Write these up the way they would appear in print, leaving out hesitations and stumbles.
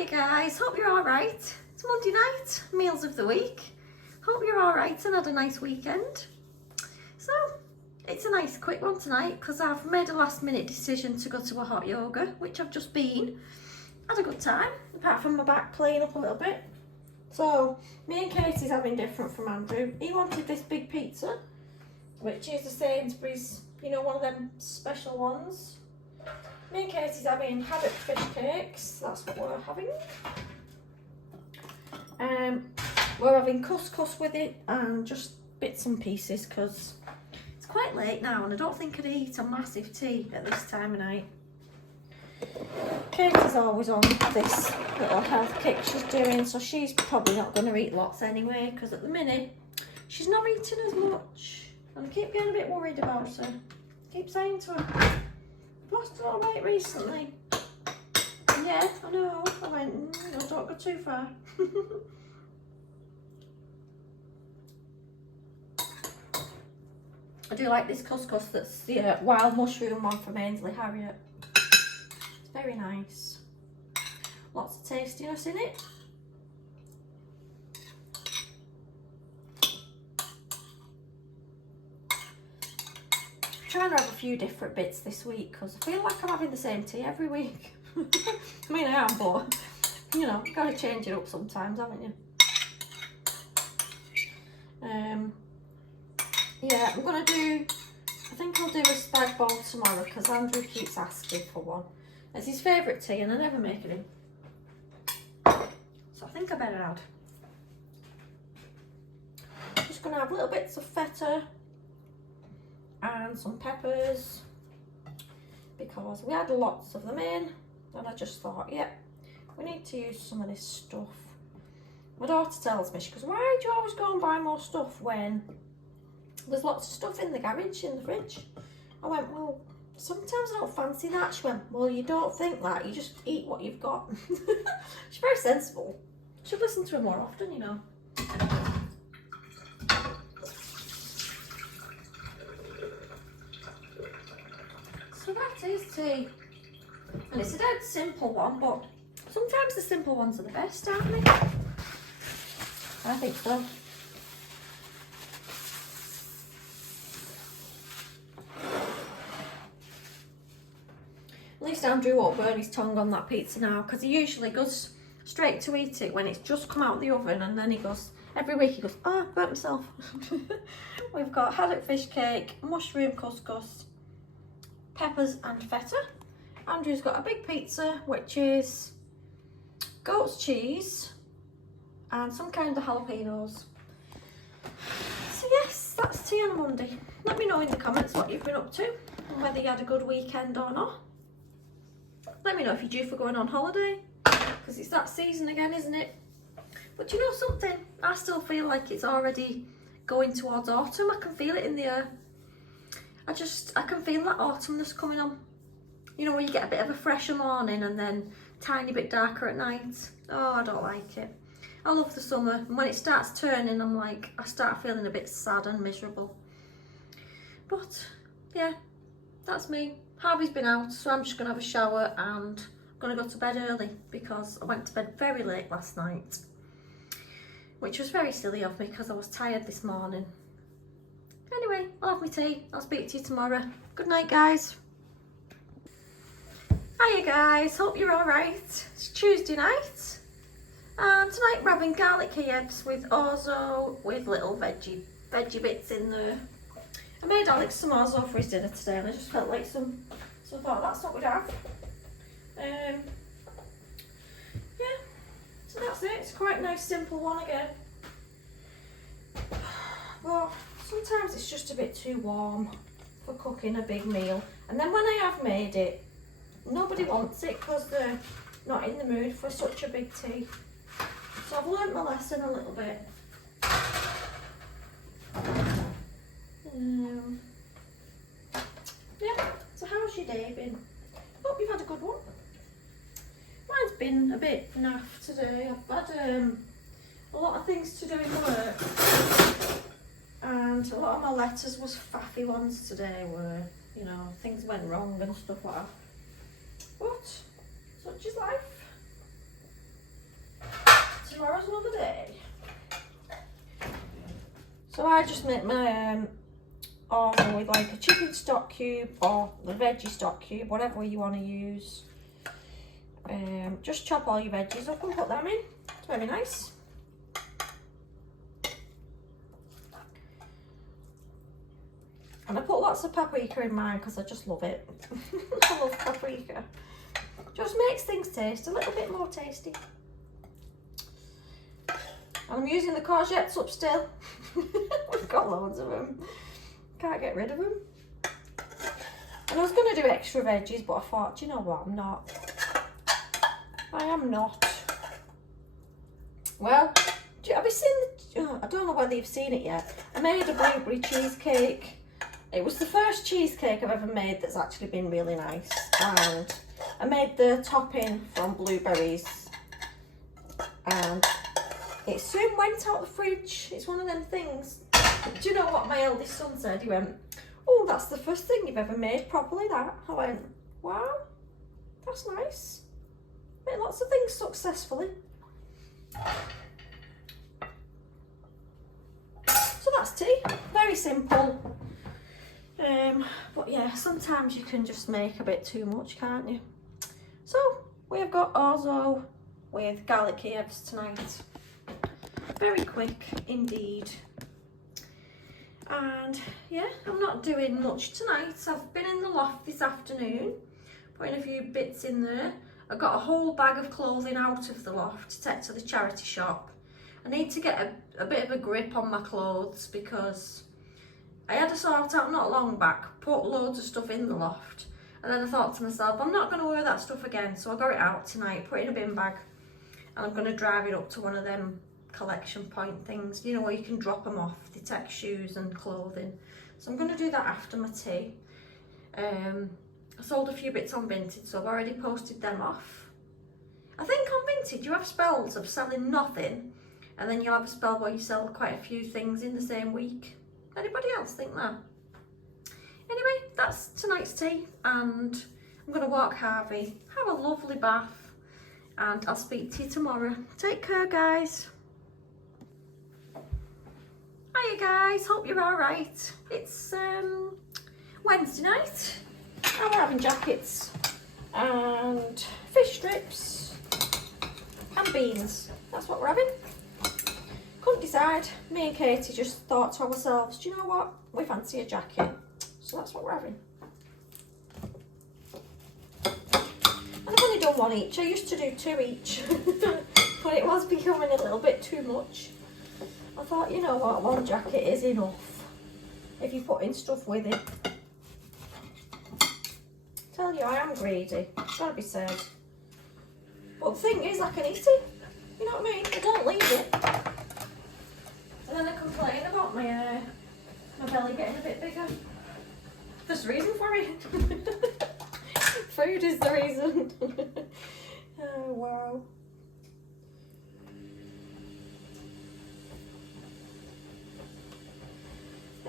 Hiya guys, hope you're alright. It's Monday night, meals of the week. Hope you're alright and had a nice weekend. So, it's a nice quick one tonight because I've made a last minute decision to go to a hot yoga, which I've just been. Had a good time, apart from my back playing up a little bit. So, me and Katie's having different from Andrew. He wanted this big pizza, which is the Sainsbury's, you know, one of them special ones. Me and Katie's having haddock fish cakes, that's what we're having. We're having couscous with it and just bits and pieces because it's quite late now and I don't think I'd eat a massive tea at this time of night. Katie's always on this little health kick she's doing, so she's probably not going to eat lots anyway because at the minute she's not eating as much and I keep getting a bit worried about her. I keep saying to her, lost a lot of weight recently. And yeah, I know. I went, no, don't go too far. I do like this couscous that's the wild mushroom one from Ainsley Harriet. It's very nice. Lots of tastiness in it. Trying to have a few different bits this week because I feel like I'm having the same tea every week. I mean, I am, but you know, you've got to change it up sometimes, haven't you? Yeah, I'm gonna do, I think I'll do a spag bowl tomorrow because Andrew keeps asking for one. It's his favourite tea and I never make it in. So I think I better add. Just gonna have little bits of feta and some peppers because we had lots of them in and I just thought, yep, we need to use some of this stuff. My daughter tells me, she goes, why do you always go and buy more stuff when there's lots of stuff in the garage, in the fridge? I went, well, sometimes I don't fancy that. She went, well, you don't think that, you just eat what you've got. She's very sensible. Should listen to her more often, you know. So that is tea. And it's a dead simple one, but sometimes the simple ones are the best, aren't they? I think so. At least Andrew won't burn his tongue on that pizza now because he usually goes straight to eat it when it's just come out of the oven and then he goes, every week he goes, oh, I burnt myself. We've got haddock fish cake, mushroom couscous, peppers and feta. Andrew's got a big pizza which is goat's cheese and some kind of jalapenos. So yes, that's tea on a Monday. Let me know in the comments what you've been up to and whether you had a good weekend or not. Let me know if you're due for going on holiday because it's that season again, isn't it? But you know something, I still feel like it's already going towards autumn. I can feel it in the air. I can feel that autumnness coming on. You know, when you get a bit of a fresher morning and then tiny bit darker at night. Oh, I don't like it. I love the summer, and when it starts turning, I'm like, I start feeling a bit sad and miserable. But yeah, that's me. Harvey's been out, so I'm just gonna have a shower and I'm gonna go to bed early because I went to bed very late last night, which was very silly of me because I was tired this morning. Anyway, I'll have my tea. I'll speak to you tomorrow. Good night, guys. Hiya guys, hope you're alright. It's Tuesday night and tonight we're having garlic kebabs with orzo with little veggie bits in there. I made Alex some orzo for his dinner today and I just felt like some, so I thought that's what we'd have. Yeah, so that's it. It's quite a nice simple one again. But sometimes it's just a bit too warm for cooking a big meal, and then when I have made it, nobody wants it because they're not in the mood for such a big tea. So I've learnt my lesson a little bit. Yeah, so how's your day been? Hope you've had a good one. Mine's been a bit naff today. I've had a lot of things to do in work and a lot of my letters was faffy ones today where, you know, things went wrong and stuff like that. But such is life. I just make my orzo with like a chicken stock cube or the veggie stock cube, whatever you want to use. Just chop all your veggies up and put them in. It's very nice. And I put lots of paprika in mine because I just love it. I love paprika. Just makes things taste a little bit more tasty. And I'm using the courgettes up still. We've got loads of them. Can't get rid of them. And I was going to do extra veggies, but I thought, do you know what, I'm not. I am not. Well, have you seen I don't know whether you've seen it yet. I made a blueberry cheesecake. It was the first cheesecake I've ever made that's actually been really nice. And I made the topping from blueberries. And it soon went out the fridge. It's one of them things. Do you know what my eldest son said? He went, oh, that's the first thing you've ever made properly, that. I went, wow, that's nice. Made lots of things successfully. So that's tea. Very simple. But yeah, sometimes you can just make a bit too much, can't you? So we've got orzo with garlic herbs tonight. Very quick indeed. And yeah, I'm not doing much tonight. I've been in the loft this afternoon, putting a few bits in there. I got a whole bag of clothing out of the loft to take to the charity shop. I need to get a bit of a grip on my clothes because I had a sort out not long back, put loads of stuff in the loft, and then I thought to myself, I'm not going to wear that stuff again, so I got it out tonight, put it in a bin bag, and I'm going to drive it up to one of them collection point things, you know, where you can drop them off, they take shoes and clothing. So I'm going to do that after my tea. I sold a few bits on Vinted, so I've already posted them off. I think on Vinted you have spells of selling nothing, and then you'll have a spell where you sell quite a few things in the same week. Anybody else think that? Anyway, that's tonight's tea, and I'm going to walk Harvey, have a lovely bath, and I'll speak to you tomorrow. Take care, guys. Hiya guys, hope you're alright. It's Wednesday night, and we're having jackets and fish strips and beans. That's what we're having. Couldn't decide. Me and Katie just thought to ourselves, do you know what? We fancy a jacket. So that's what we're having. And I've only done one each. I used to do two each. But it was becoming a little bit too much. I thought, you know what? One jacket is enough. If you're putting stuff with it. Tell you, I am greedy. It's got to be said. But the thing is, I can eat it. You know what I mean? I don't leave it. And then I complain about my belly getting a bit bigger. There's a reason for it. Food is the reason. Oh, wow.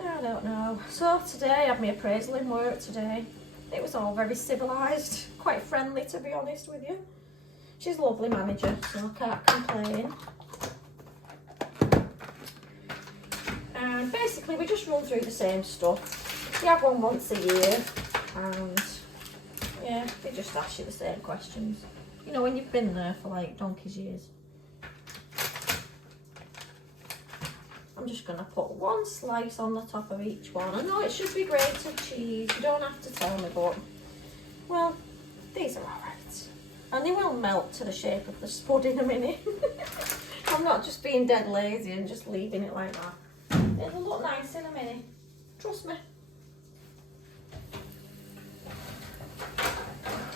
I don't know. So today I had my appraisal in work today. It was all very civilised, quite friendly to be honest with you. She's a lovely manager, so I can't complain. And basically we just run through the same stuff. We have one once a year, and yeah, they just ask you the same questions. You know, when you've been there for like donkey's years. I'm just going to put one slice on the top of each one. I know it should be grated cheese, you don't have to tell me, but, well, these are alright. And they will melt to the shape of the spud in a minute. I'm not just being dead lazy and just leaving it like that. It'll look nice in a minute. Trust me.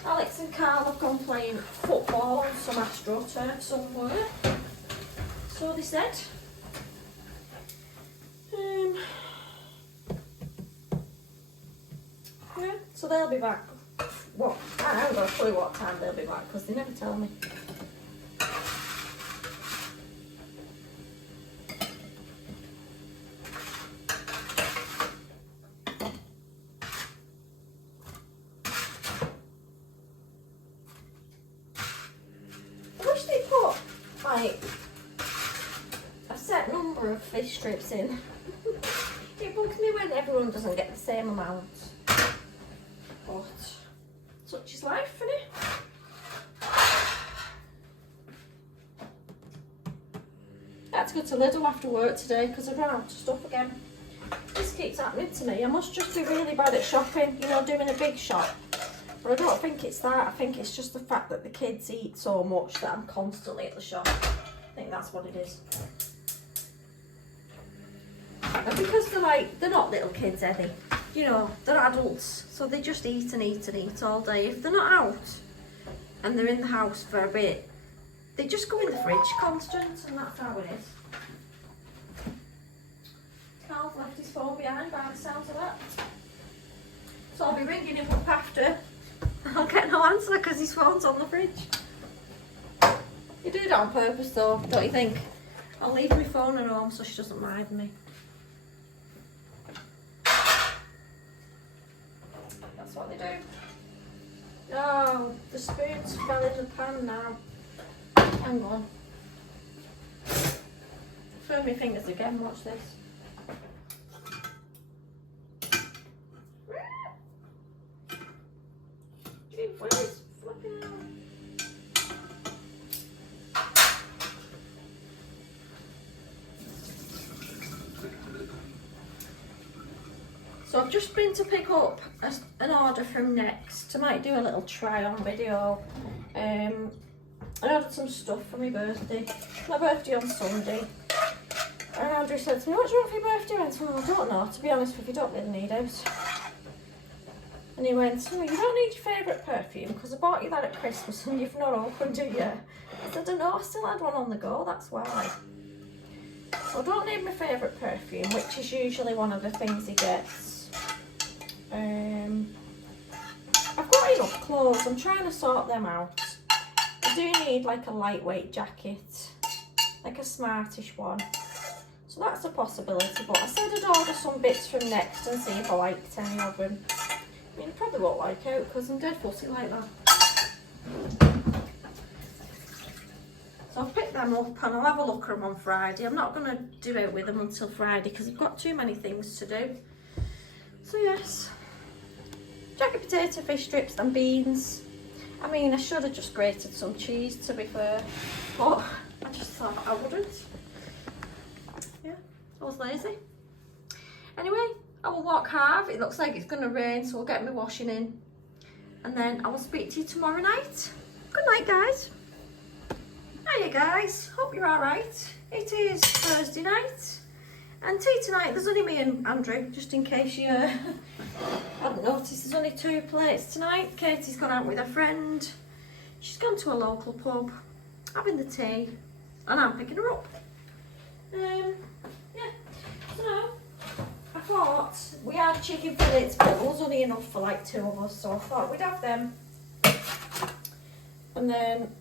Alex and Carl have gone playing football on some AstroTurf somewhere. So they said. Yeah, so they'll be back. What? I haven't got a clue what time they'll be back because they never tell me. I wish they put like a set number number of fish strips in. It bugs me when everyone doesn't get the same amount. But such is life, isn't it? I had to go to Lidl after work today because I'd run out of stuff again. This keeps happening to me. I must just be really bad at shopping, you know, doing a big shop. But I don't think it's that. I think it's just the fact that the kids eat so much that I'm constantly at the shop. I think that's what it is. And because they're not little kids, are they? You know, they're adults, so they just eat and eat and eat all day. If they're not out and they're in the house for a bit, they just go in the fridge constant, and that's how it is. Carl's left his phone behind by the sounds of that. So I'll be ringing him up after. I'll get no answer because his phone's on the fridge. You do it on purpose though, don't you think? I'll leave my phone at home so she doesn't mind me. That's what they do. Oh, the spoons fell in the pan now. Hang on. Burn my fingers again, watch this. Where is flipping out? So I've just been to pick up an order from Next. I might do a little try on video. I ordered some stuff for my birthday. My birthday on Sunday. And Andrew said to me, "What do you want for your birthday?" I went, "Oh, I don't know, to be honest with you, don't really need it." And he went, "Oh, you don't need your favourite perfume because I bought you that at Christmas and you've not opened it yet." I said, "I know, I still had one on the go, that's why." So I don't need my favourite perfume, which is usually one of the things he gets. I've got enough clothes, I'm trying to sort them out. I do need like a lightweight jacket, like a smartish one. So that's a possibility, but I said I'd order some bits from Next and see if I liked any of them. I mean, I probably won't like out because I'm dead fussy like that. So I'll pick them up and I'll have a look at them on Friday. I'm not going to do it with them until Friday because I've got too many things to do. So yes, jacket potato, fish strips and beans. I mean, I should have just grated some cheese to be fair, but I just thought I wouldn't. Yeah, I was lazy. Anyway, I will walk half. It looks like it's going to rain, so we'll get my washing in. And then I will speak to you tomorrow night. Good night, guys. Hiya, guys. Hope you're alright. It is Thursday night. And tea tonight, there's only me and Andrew, just in case you hadn't noticed. There's only 2 plates tonight. Katie's gone out with her friend. She's gone to a local pub, having the tea, and I'm picking her up. Yeah, so I thought we had chicken fillets, but there was only enough for like 2 of us, so I thought we'd have them. And then,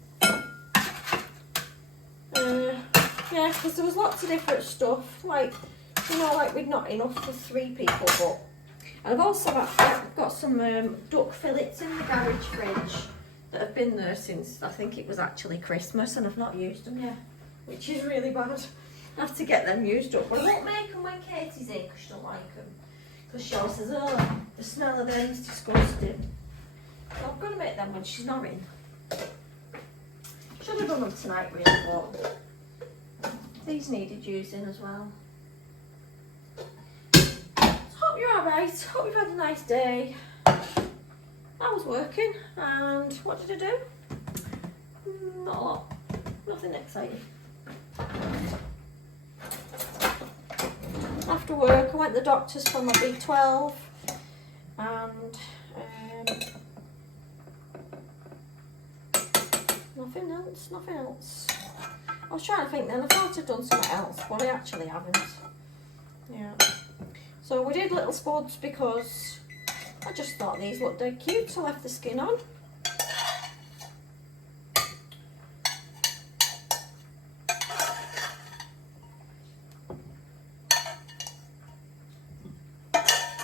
yeah, because there was lots of different stuff, like, you know, like we'd not enough for 3 people, but. And I've also got some duck fillets in the garage fridge that have been there since, I think it was actually Christmas, and I've not used them yet, which is really bad. I have to get them used up, but I won't make them when Katie's in because she don't like them. Because she always says, "Oh, the smell of them is disgusting." So I'm going to make them when she's not in. Should have done them tonight really, but these needed using as well. Hope you're alright. Hope you've had a nice day. I was working, and what did I do? Not a lot. Nothing exciting. After work, I went to the doctor's for my B12, and nothing else. I was trying to think then, I thought I'd done something else, but I actually haven't. Yeah. So we did little spuds because I just thought these looked dead cute, so I left the skin on.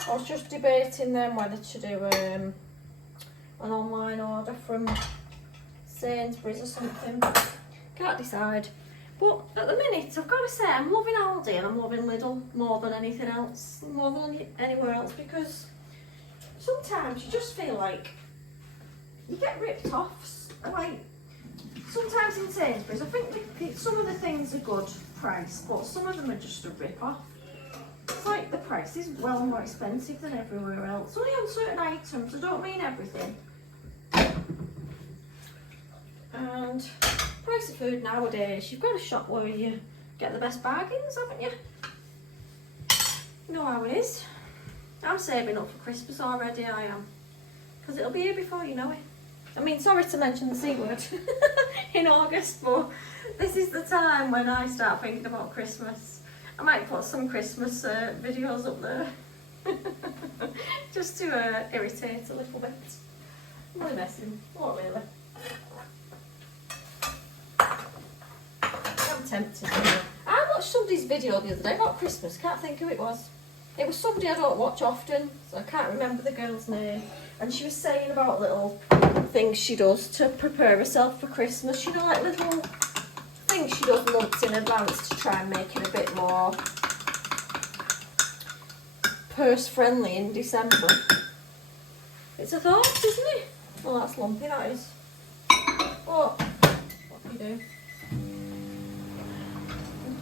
I was just debating then whether to do an online order from Sainsbury's or something. Can't decide. But at the minute, I've got to say, I'm loving Aldi and I'm loving Lidl more than anything else, more than anywhere else, because sometimes you just feel like you get ripped off. Like, sometimes in Sainsbury's, I think some of the things are good price, but some of them are just a rip off. It's like the price is well more expensive than everywhere else. Only on certain items, I don't mean everything. And price of food nowadays, you've got to shop where you get the best bargains, haven't you? You know how it is. I'm saving up for Christmas already, I am. Because it'll be here before you know it. I mean, sorry to mention the C word in August, but this is the time when I start thinking about Christmas. I might put some Christmas videos up there. Just to irritate a little bit. I'm only messing, not really. I'm tempted. I watched somebody's video the other day about Christmas, can't think who it was. It was somebody I don't watch often, so I can't remember the girl's name. And she was saying about little things she does to prepare herself for Christmas. You know, like little things she does months in advance to try and make it a bit more purse friendly in December. It's a thought, isn't it? Well, that's lumpy, that is. What do you do?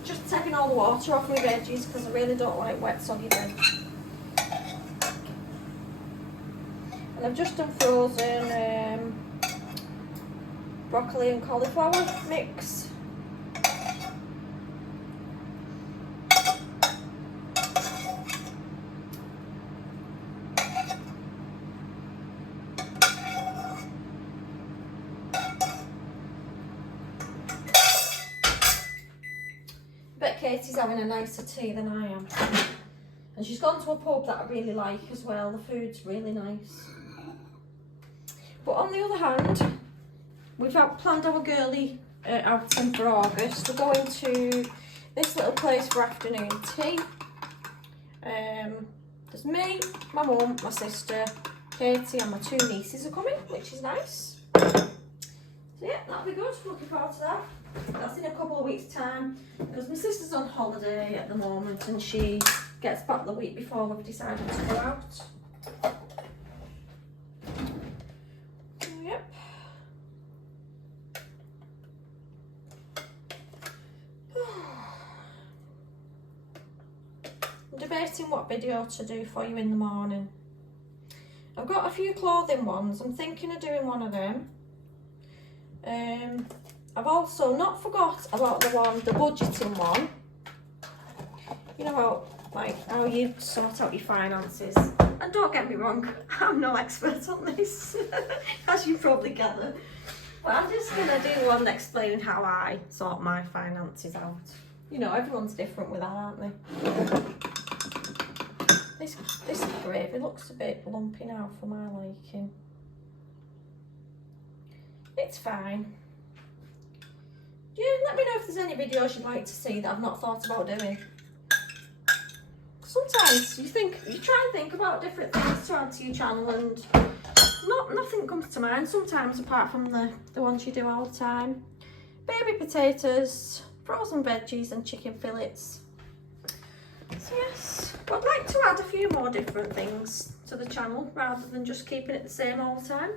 Just taking all the water off my veggies because I really don't like wet soggy veg. And I've just done frozen broccoli and cauliflower mix. Katie's having a nicer tea than I am. And she's gone to a pub that I really like as well. The food's really nice. But on the other hand, we've planned our girly outing for August. We're going to this little place for afternoon tea. There's me, my mum, my sister, Katie and my 2 nieces are coming, which is nice. So yeah, that'll be good. Looking forward to that. That's in a couple of weeks' time because my sister's on holiday at the moment and she gets back the week before we've decided to go out. Yep. I'm debating what video to do for you in the morning. I've got a few clothing ones. I'm thinking of doing one of them. I've also not forgot about the budgeting one. You know how you sort out your finances. And don't get me wrong, I'm no expert on this, as you probably gather. But I'm just gonna do one explaining how I sort my finances out. You know, everyone's different with that, aren't they? This gravy looks a bit lumpy now for my liking. It's fine. Yeah, let me know if there's any videos you'd like to see that I've not thought about doing. Sometimes you try and think about different things to add to your channel and nothing comes to mind sometimes apart from the ones you do all the time. Baby potatoes, frozen veggies and chicken fillets. So yes, but I'd like to add a few more different things to the channel rather than just keeping it the same all the time.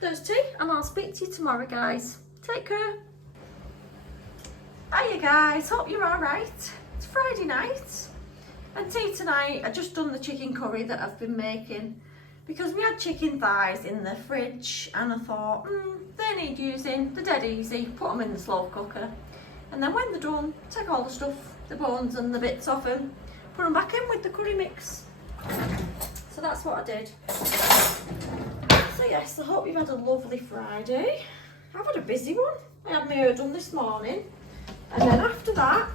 There's tea and I'll speak to you tomorrow, guys. Take care. Hiya guys, hope you're alright. It's Friday night and tea tonight. I just done the chicken curry that I've been making because we had chicken thighs in the fridge and I thought, they need using, they're dead easy, put them in the slow cooker and then when they're done, take all the stuff, the bones and the bits off them, put them back in with the curry mix. So that's what I did. So yes, I hope you've had a lovely Friday. I've had a busy one. I had my hair done this morning. And then after that,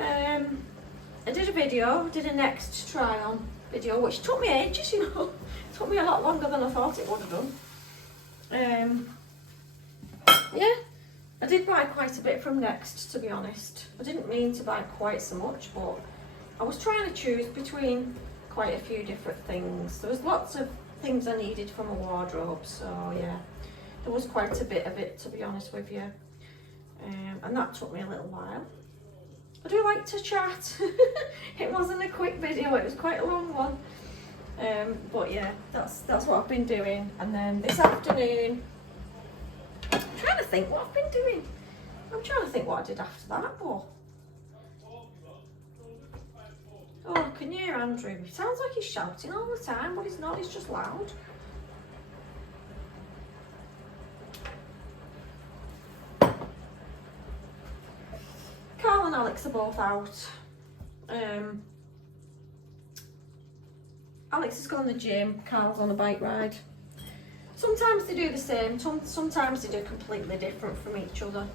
I did a video, did a next try on video, which took me ages, you know. It took me a lot longer than I thought it would have done. Yeah, I did buy quite a bit from Next, to be honest. I didn't mean to buy quite so much, but I was trying to choose between quite a few different things. There was lots of things I needed from a wardrobe, so yeah. There was quite a bit of it, to be honest with you. And that took me a little while. I do like to chat. It wasn't a quick video, it was quite a long one. But yeah, that's what I've been doing. And then this afternoon, I'm trying to think what I've been doing. I'm trying to think what I did after that. Oh, I can hear Andrew. He sounds like he's shouting all the time, but he's not, he's just loud. Carl and Alex are both out. Alex has gone to the gym, Carl's on a bike ride. Sometimes they do the same, sometimes they do completely different from each other.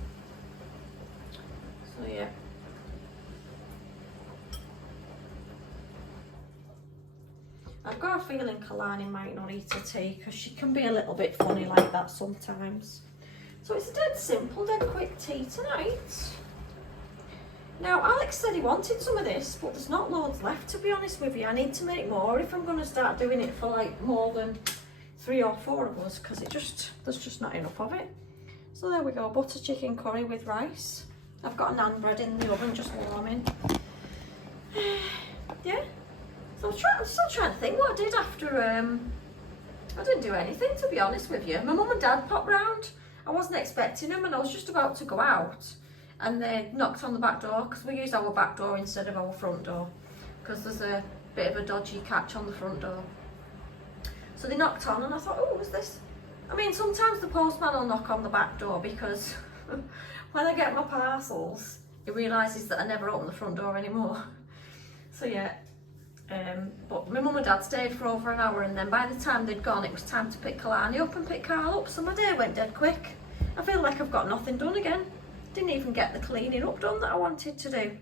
So yeah. I've got a feeling Kalani might not eat her tea because she can be a little bit funny like that sometimes. So it's a dead simple, dead quick tea tonight. Now Alex said he wanted some of this, but there's not loads left, to be honest with you. I need to make more if I'm going to start doing it for like more than 3 or 4 of us, because there's just not enough of it. So there we go, butter chicken curry with rice. I've got a naan bread in the oven just warming. Yeah. So I'm still trying to think what I did after, I didn't do anything, to be honest with you. My mum and dad popped round. I wasn't expecting them and I was just about to go out. And they knocked on the back door, because we use our back door instead of our front door, because there's a bit of a dodgy catch on the front door. So they knocked on and I thought, oh, what's this? I mean, sometimes the postman will knock on the back door because when I get my parcels, he realises that I never open the front door anymore. So yeah. But my mum and dad stayed for over an hour, and then by the time they'd gone it was time to pick Kalani up and pick Carl up, so my day went dead quick. I feel like I've got nothing done again. Didn't even get the cleaning up done that I wanted to do.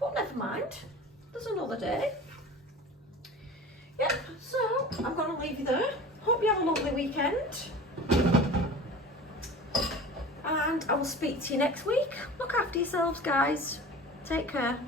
But never mind, there's another day. Yeah, so I'm going to leave you there. Hope you have a lovely weekend. And I will speak to you next week. Look after yourselves, guys. Take care.